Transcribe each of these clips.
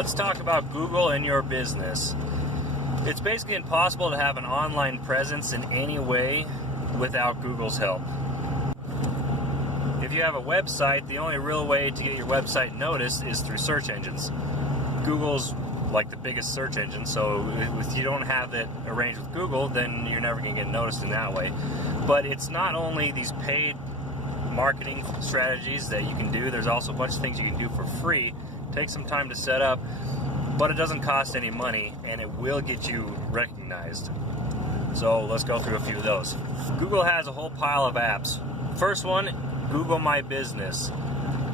Let's talk about Google and your business. It's basically impossible to have an online presence in any way without Google's help. If you have a website, the only real way to get your website noticed is through search engines. Google's like the biggest search engine, so if you don't have it arranged with Google, then you're never going to get noticed in that way. But it's not only these paid marketing strategies that you can do, there's also a bunch of things you can do for free. Take some time to set up, but it doesn't cost any money and it will get you recognized. So let's go through a few of those. Google has a whole pile of apps. First one, Google My Business.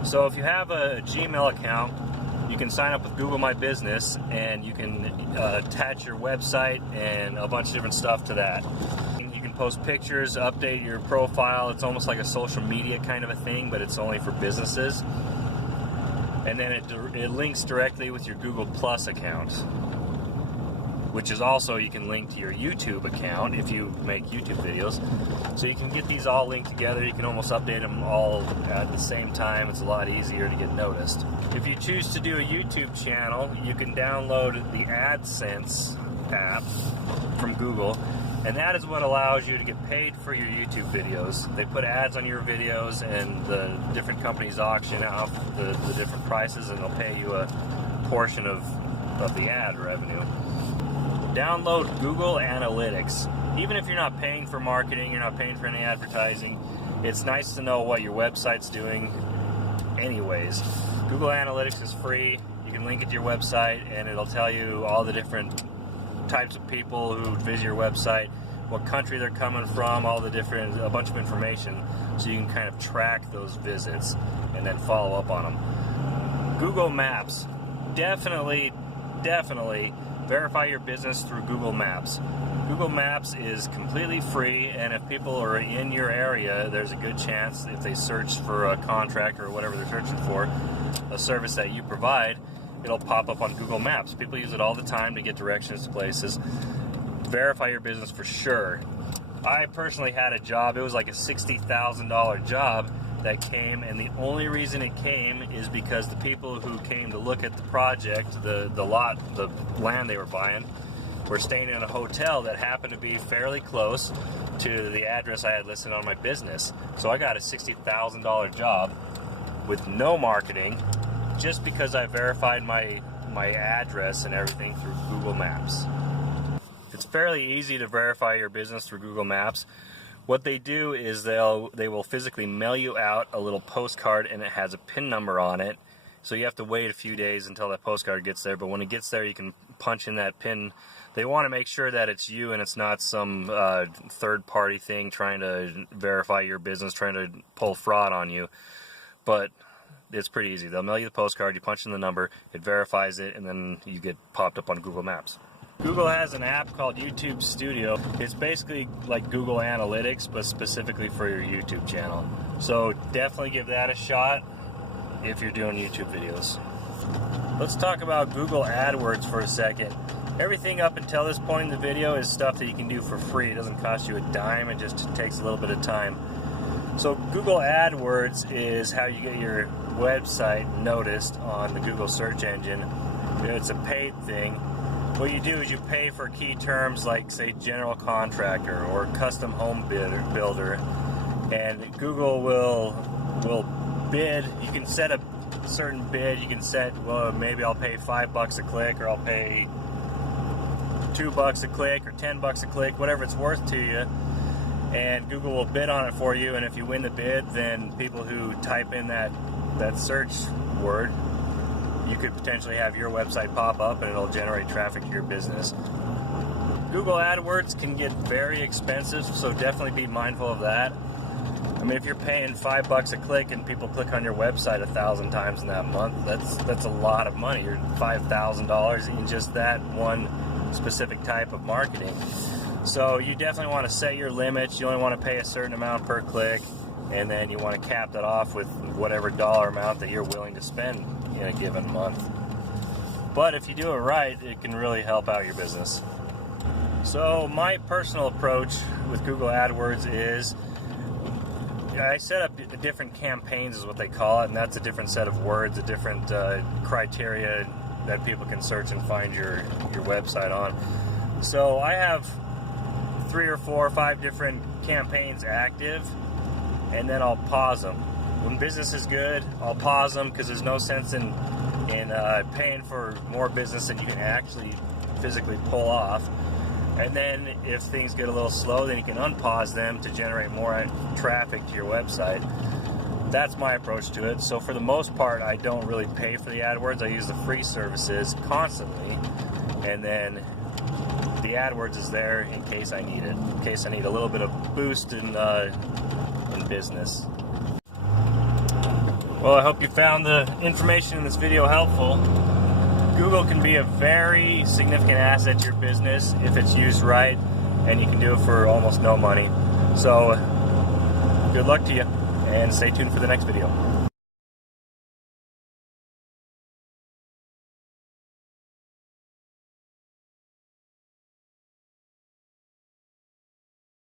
So if you have a Gmail account, you can sign up with Google My Business and you can attach your website and a bunch of different stuff to that. You can post pictures, update your profile. It's almost like a social media kind of a thing, but it's only for businesses. And then it links directly with your Google Plus account, which is also, you can link to your YouTube account if you make YouTube videos. So you can get these all linked together. You can almost update them all at the same time. It's a lot easier to get noticed. If you choose to do a YouTube channel, you can download the AdSense app from Google, and that is what allows you to get paid for your YouTube videos. They put ads on your videos and the different companies auction off the different prices, and they'll pay you a portion of the ad revenue. Download Google Analytics. Even if you're not paying for marketing, you're not paying for any advertising, it's nice to know what your website's doing anyways. Google Analytics is free. You can link it to your website and it'll tell you all the different types of people who visit your website, what country they're coming from, a bunch of information, so you can kind of track those visits and then follow up on them. Google Maps. Definitely verify your business through Google Maps. Google Maps is completely free, and if people are in your area, there's a good chance if they search for a contractor or whatever they're searching for, a service that you provide, it'll pop up on Google Maps. People use it all the time to get directions to places. Verify your business for sure. I personally had a job, it was like a $60,000 job that came, and the only reason it came is because the people who came to look at the project, the land they were buying, were staying in a hotel that happened to be fairly close to the address I had listed on my business. So I got a $60,000 job with no marketing, just because I verified my address and everything through Google Maps. It's fairly easy to verify your business through Google Maps. What they do is they will physically mail you out a little postcard, and it has a PIN number on it. So you have to wait a few days until that postcard gets there, but when it gets there you can punch in that PIN. They want to make sure that it's you and it's not some third-party thing trying to verify your business, trying to pull fraud on you. But it's pretty easy. They'll mail you the postcard, you punch in the number, it verifies it, and then you get popped up on Google Maps. Google has an app called YouTube Studio. It's basically like Google Analytics, but specifically for your YouTube channel. So definitely give that a shot if you're doing YouTube videos. Let's talk about Google AdWords for a second. Everything up until this point in the video is stuff that you can do for free. It doesn't cost you a dime, it just takes a little bit of time. So Google AdWords is how you get your website noticed on the Google search engine. It's a paid thing. What you do is you pay for key terms like, say, general contractor or custom home builder, and Google will bid. You can set a certain bid. You can set, well, maybe I'll pay $5 a click, or I'll pay $2 a click, or $10 a click, whatever it's worth to you, and Google will bid on it for you. And if you win the bid, then people who type in that search word, you could potentially have your website pop up and it'll generate traffic to your business. Google AdWords can get very expensive, so definitely be mindful of that. I mean, if you're paying $5 a click and people click on your website 1,000 times in that month, that's a lot of money. You're $5,000 in just that one specific type of marketing. So you definitely want to set your limits. You only want to pay a certain amount per click, and then you want to cap that off with whatever dollar amount that you're willing to spend in a given month. But if you do it right, it can really help out your business. So my personal approach with Google AdWords is I set up different campaigns is what they call it, and that's a different set of words, a different criteria that people can search and find your website on. So I have 3 or 4 or 5 different campaigns active, and then I'll pause them. When business is good, I'll pause them because there's no sense in paying for more business than you can actually physically pull off. And then if things get a little slow, then you can unpause them to generate more traffic to your website. That's my approach to it. So for the most part, I don't really pay for the AdWords. I use the free services constantly, and then the AdWords is there in case I need it, in case I need a little bit of boost in business. Well, I hope you found the information in this video helpful. Google can be a very significant asset to your business if it's used right, and you can do it for almost no money. So good luck to you, and stay tuned for the next video.